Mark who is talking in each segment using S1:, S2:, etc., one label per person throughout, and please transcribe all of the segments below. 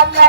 S1: আমরা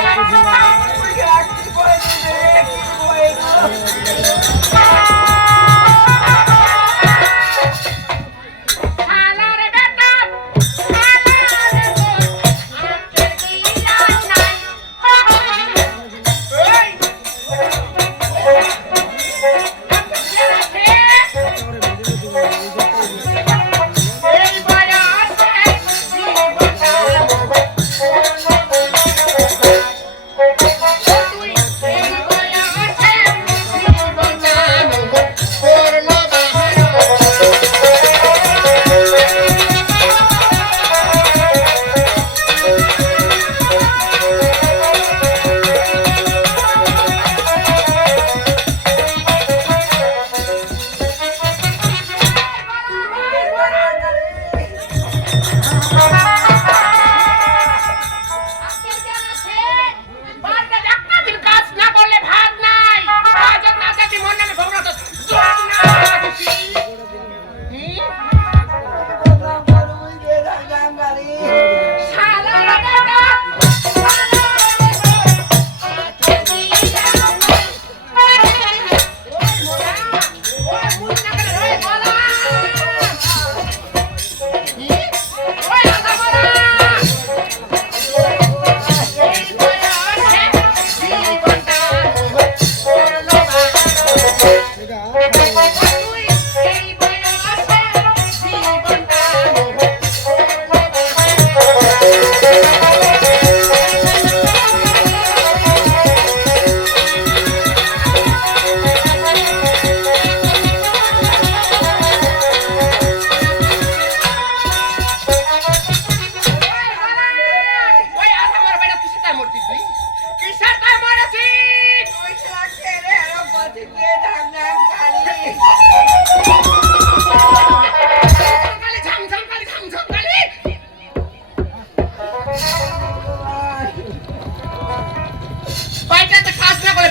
S1: Oh my god, what is this? Oh my god.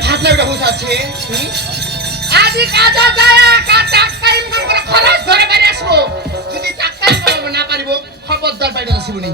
S1: ভাবনা
S2: ওটা বোঝাচ্ছে আজই কাজা যায় ডাক্তার ইনকাম করে খরচ ধরে বাইরে আসব যদি ডাক্তার করব না পারিব খবরদার বাইরে আসিব
S3: নেই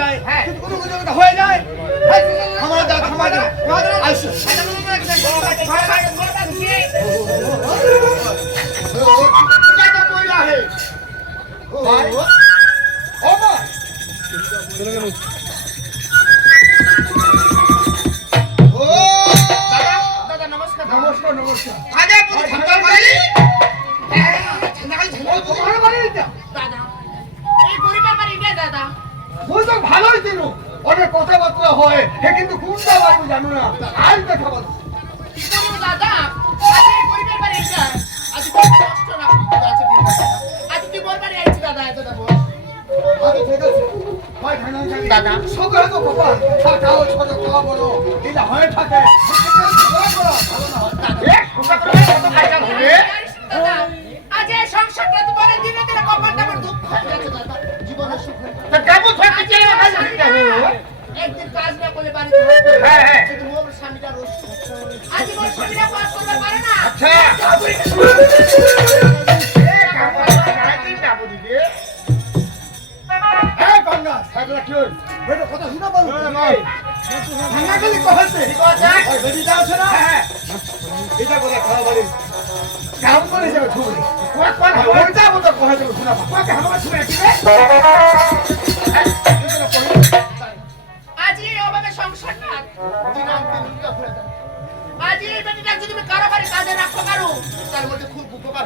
S4: যায়। একটা হয়ে যায়। থামা যা থামা যা আইসো ভাই ও মা ও
S3: দাদা নমস্কার
S4: নমস্কার নমস্কার।
S3: আগে
S4: ভালোই দিন অনেক কথাবার্তা হয়। হে কিন্তু কোনটা বাড়ি জানো না। আজ দেখা বলো।
S2: দাদা আজ এই গরিবের বাড়ি এটা আজ খুব কষ্ট না আছে দিন আজ কি বল বাড়ি আইছি দাদা এত দাদা
S4: আজ ঠিক আছে। ভাই খানা জানি দাদা। সকালে তো বাবা খাও ছোট খাওয়া বলো। এটা হয়ে থাকে। কহেছে। ওই বেটিটা আছে না
S3: হ্যাঁ
S4: এটা বলে খাওয়া বাড়ি। কাম করে যাবে খুবই
S3: কোন কোন হবে
S4: ওইটা কহে যাবে শোনা পা
S3: কোন হবে শুনে দিবে
S2: আজ এই অভাবে দিন আনতে হয়ে বেটিটা যদি কারও বাড়ি কাজে রাখতে পারো তার মধ্যে খুব উপকার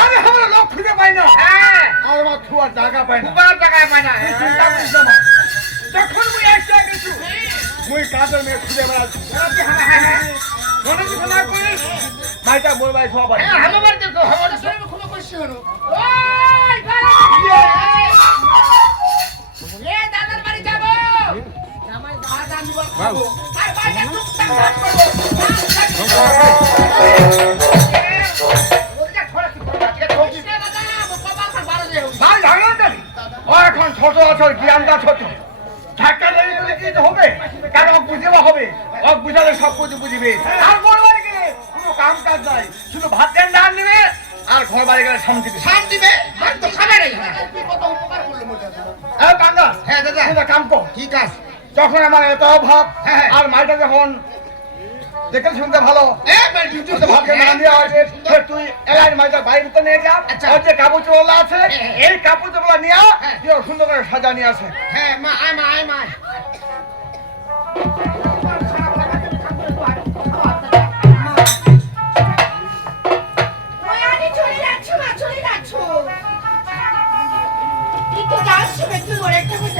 S4: আমি আমার লোক খুঁজে পাই না।
S3: হ্যাঁ।
S4: আর আমার খুয়ার জায়গা পাই না। তুই চিন্তা করিস না মা। তখন মুই আসতে গেছু মুই কাজের মেয়ে খুঁজে বেড়াচ্ছি। মনে কিছু না করিস মাইটা বলবাই সব
S3: আছে। আমার দেখো
S2: আমার সব খুলে কইছি হলো। ওই গাড়ি ইয়ে। এ দাদার বাড়ি যাব। জামাই দাদা নিব খাব। আর বাইরে টুকটাক কাজ করব।
S4: ছোট আছো জ্ঞানটা ছোট। হবে? কারণ ওক বুঝেবা হবে? ওক বুঝালে সব কিছু বুঝিবে। আর বাড়ি গেলে কোনো কাম কাজ নাই। শুধু ভাত দেন ডাল দিবে আর ঘর বাড়ি গেলে শান্তি দিবে।
S2: শান্তি দিবে? ভাত তো খাবে নাই
S5: কত উপকার করলে
S4: হ্যাঁ কান্দা
S2: হ্যাঁ দাদা।
S4: তুই কাম কর।
S2: ঠিক আছে।
S4: যখন আমার এত অভাব
S2: হ্যাঁ, হ্যাঁ।
S4: আর মাইটা যখন দেখে শুনতে ভালো
S2: ডিউটি
S4: তুই ভাবকে না দেওয়া হয়েছে তুই এলাই মাইটা বাইরে তো নিয়ে যা।
S2: আচ্ছা।
S4: যে কাপড় চোপড় আছে
S2: হ্যাঁ,
S4: এই কাপড় চোপড় নিয়ে
S2: হ্যাঁ।
S4: সুন্দর করে সাজা নিয়ে আসে।
S2: হ্যাঁ মা আয় মা আয় মা।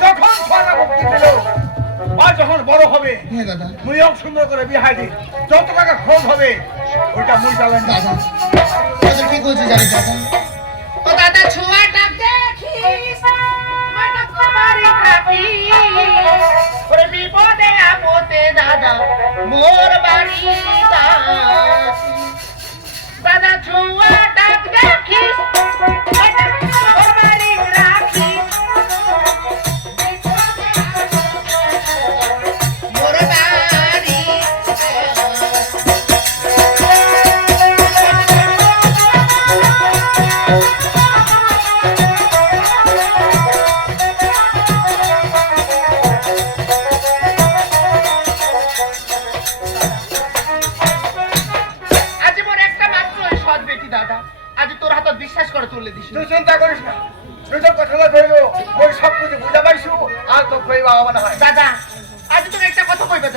S4: যখন ছড়া ভক্তি পেল আর যখন বড় হবে
S2: হ্যাঁ দাদা।
S4: মুই হোক সুন্দর করে বিহাই দি যত টাকা খরচ হবে ওইটা মুই চালান
S2: দাদা কি করছিস জানিস দাদা? ও দাদা ছোঁয়া ডাক দেখিস বিপদে আপদে দাদা মোর বাড়ি। দাদা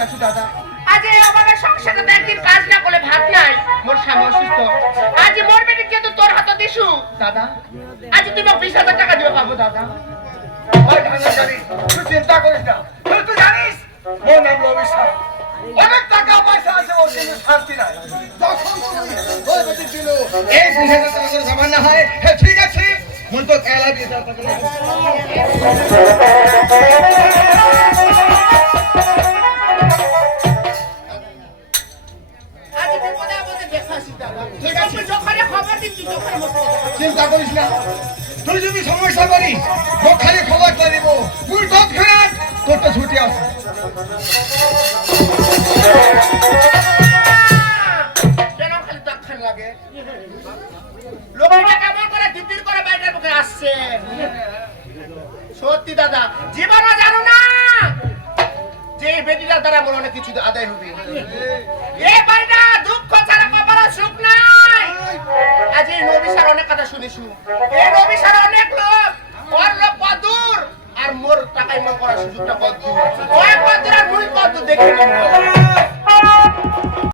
S4: কথা
S2: দাদা? আজ এই আমাদের সংসারে একদিন কাজ না করলে ভাত নাই। মোর স্বামী অসুস্থ। আজ মোর বেটি কিন্তু তোর হাতে দিছু দাদা? আজ তুই মোক বিশ হাজার টাকা দিবে পাবো দাদা।
S4: তুই চিন্তা করিস না। তুই জানিস মোর নাম অভিশাপ অনেক টাকা পয়সা আছে ওর কিন্তু শান্তি নাই। তুই ওই বেটি দিল এই বিশ হাজার টাকা করে জমা না হয় ঠিক আছে মুই তো খেলা দিয়ে যাও টাকা চিন্তা করিস না। তুই যদি সমস্যা করিস তোর খবরটা দিব। তুই তৎক্ষণাৎ তোর তো ছুটি
S2: লাগে? লোকটা কেমন করে দিদির করে বাইরের মুখে আসছে? সত্যি দাদা জীবনও জানো না। যে এই বেটিটার দ্বারা মনে অনেক কিছু আদায় হবে। এ বাড়িটা দুঃখ ছাড়া সুখ নাই। আজ এই নবী স্যার অনেক কথা শুনিছু। এই নবী স্যার অনেক লোক। ওর লোক কদূর আর মোর টাকায় মন করার সুযোগটা কদূর ওই কদূর আর মুই কদূর দেখে নিব।